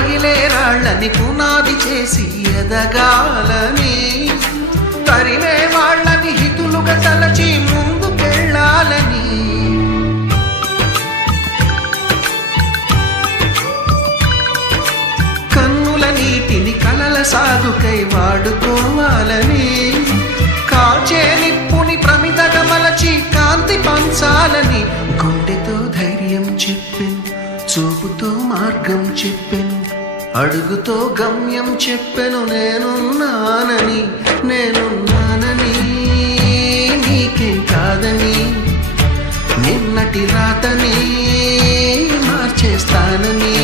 పగిలే రాళ్ళని పునాది చేసి ఎదగాలని, తరిమే వాళ్ళని హితులుగా తలచి ముందుకెళ్ళాలని, కన్నుల నీటిని కలల సాగుకై వాడుకోవాలని, కాచే నిప్పుని ప్రమిదగా మలచి కాంతి పంచాలని, గుండెతో ధైర్యం చెప్పెను, చూపుతో మార్గం చెప్పెను, అడుగుతో గమ్యం చెప్పెను, నేనున్నానని నేనున్నానని, నీకేం కాదని, నిన్నటి రాతని మార్చేస్తానని.